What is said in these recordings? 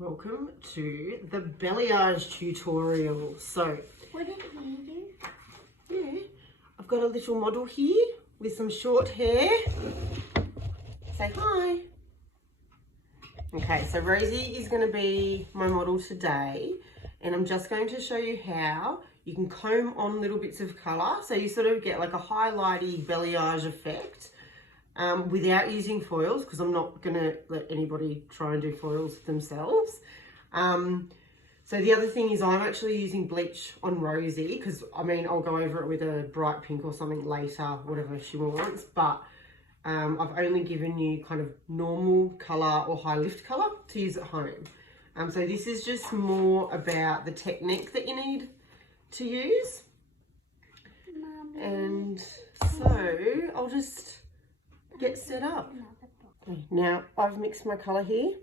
Welcome to the balayage tutorial. So, What did he do? yeah, I've got a little model here with some short hair. Say hi. Okay, so Rosie is going to be my model today, and I'm just going to show you how you can comb on little bits of colour, so you sort of get like a highlighty balayage effect without using foils, because I'm not going to let anybody try and do foils themselves. So the other thing is I'm actually using bleach on Rosie, because I mean I'll go over it with a bright pink or something later, whatever she wants, but I've only given you kind of normal colour or high lift colour to use at home. So this is just more about the technique that you need to use. Mommy. And so I'll just get set up. Okay, now I've mixed my colour here.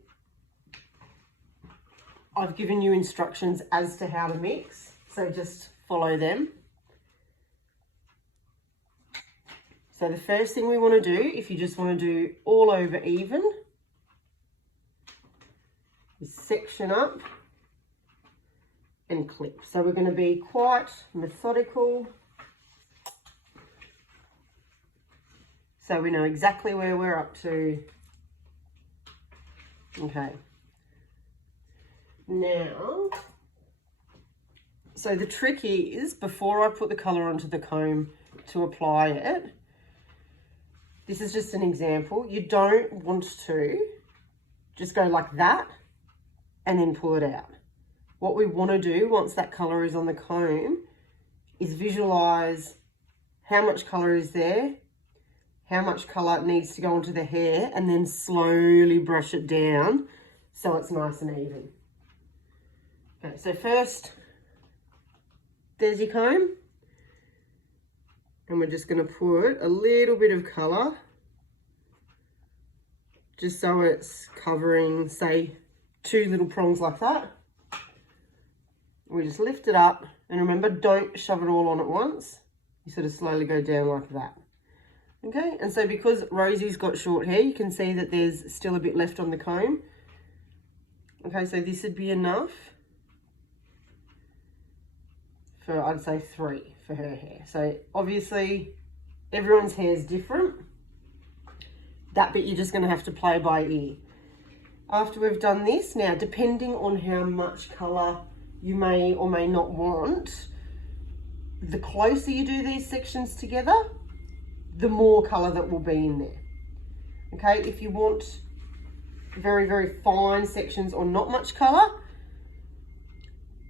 I've given you instructions as to how to mix, so just follow them. So the first thing we want to do, if you just want to do all over even, is section up and clip. So we're going to be quite methodical, so we know exactly where we're up to. Okay. Now, so the trick is, before I put the colour onto the comb to apply it, this is just an example, you don't want to just go like that and then pull it out. What we want to do once that colour is on the comb is visualise how much colour is there, how much colour needs to go onto the hair, and then slowly brush it down so it's nice and even. Okay, so first, there's your comb, and we're just going to put a little bit of colour, just so it's covering, say, 2 little prongs like that. We just lift it up, and remember, don't shove it all on at once. You sort of slowly go down like that. Okay, and so because Rosie's got short hair, you can see that there's still a bit left on the comb. Okay, so this would be enough for, I'd say, 3 for her hair. So obviously everyone's hair is different. That bit you're just going to have to play by ear. After we've done this, now depending on how much colour you may or may not want, the closer you do these sections together, the more colour that will be in there. Okay, if you want very, very fine sections or not much colour,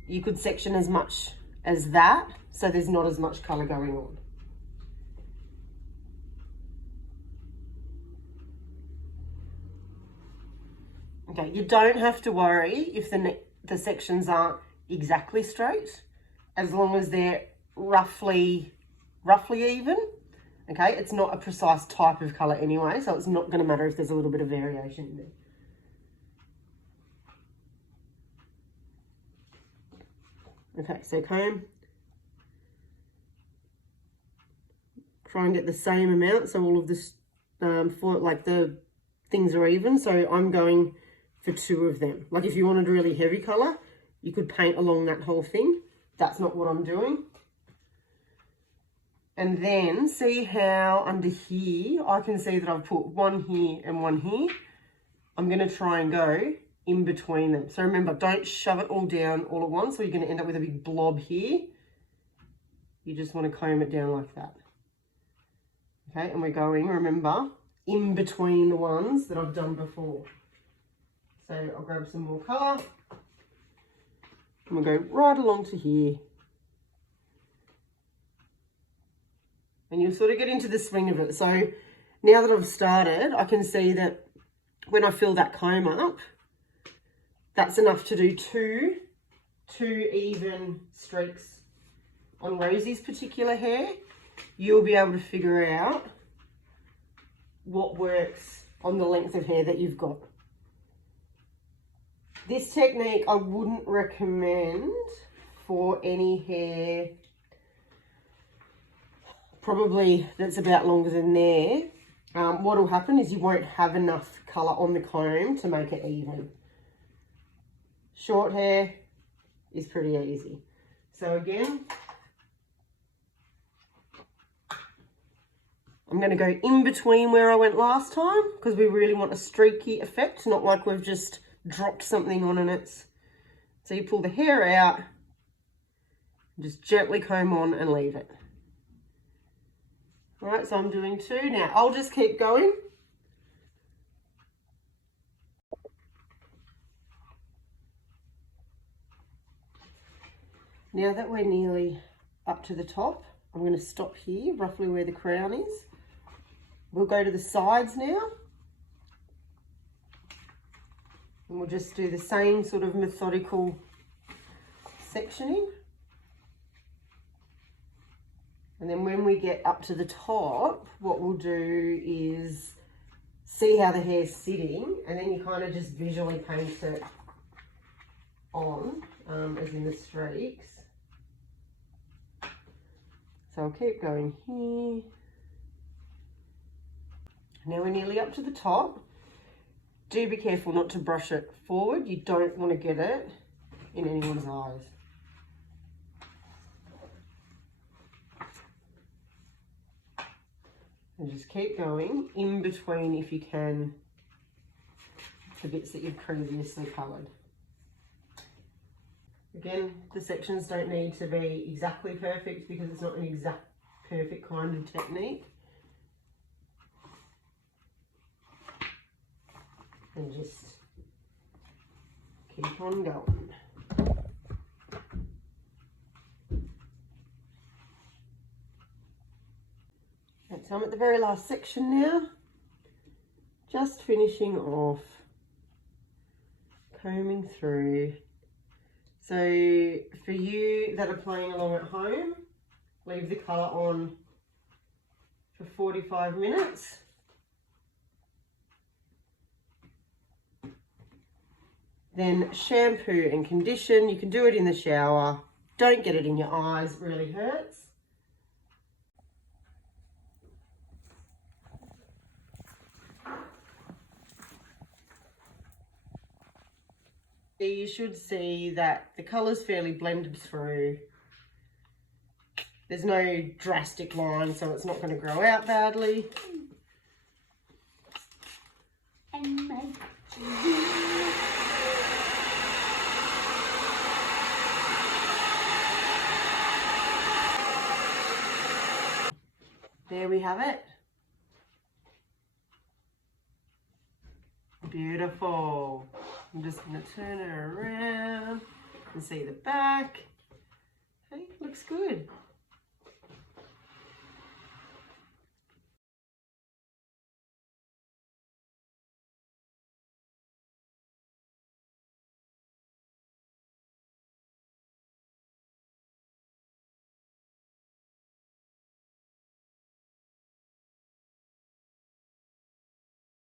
you could section as much as that, so there's not as much colour going on. Okay, you don't have to worry if the sections aren't exactly straight, as long as they're roughly even. Okay, it's not a precise type of colour anyway, so it's not going to matter if there's a little bit of variation in there. Okay, so comb. Try and get the same amount, so all of this, the things are even. So I'm going for 2 of them. Like if you wanted a really heavy colour, you could paint along that whole thing. That's not what I'm doing. And then see how under here, I can see that I've put 1 here and 1 here. I'm going to try and go in between them. So remember, don't shove it all down all at once, or you're going to end up with a big blob here. You just want to comb it down like that. Okay, and we're going, remember, in between the ones that I've done before. So I'll grab some more colour, and we'll go right along to here. And you'll sort of get into the swing of it. So now that I've started, I can see that when I fill that comb up, that's enough to do two even streaks on Rosie's particular hair. You'll be able to figure out what works on the length of hair that you've got. This technique I wouldn't recommend for any hair probably that's about longer than there. What will happen is you won't have enough colour on the comb to make it even. Short hair is pretty easy. So again, I'm going to go in between where I went last time because we really want a streaky effect, not like we've just dropped something on and it's... So you pull the hair out, just gently comb on and leave it. All right, so I'm doing 2 now. I'll just keep going. Now that we're nearly up to the top, I'm going to stop here, roughly where the crown is. We'll go to the sides now. And we'll just do the same sort of methodical sectioning. And then when we get up to the top, what we'll do is see how the hair's sitting, and then you kind of just visually paint it on, as in the streaks. So I'll keep going here. Now we're nearly up to the top. Do be careful not to brush it forward. You don't want to get it in anyone's eyes. And just keep going in between, if you can, the bits that you've previously coloured. Again, the sections don't need to be exactly perfect because it's not an exact perfect kind of technique. And just keep on going. And so I'm at the very last section now, just finishing off, combing through. So for you that are playing along at home, leave the colour on for 45 minutes. Then shampoo and condition. You can do it in the shower. Don't get it in your eyes, it really hurts. You should see that the colour's fairly blended through. There's no drastic line, so it's not going to grow out badly. And my There we have it. Beautiful. I'm just going to turn her around and see the back. Okay, looks good.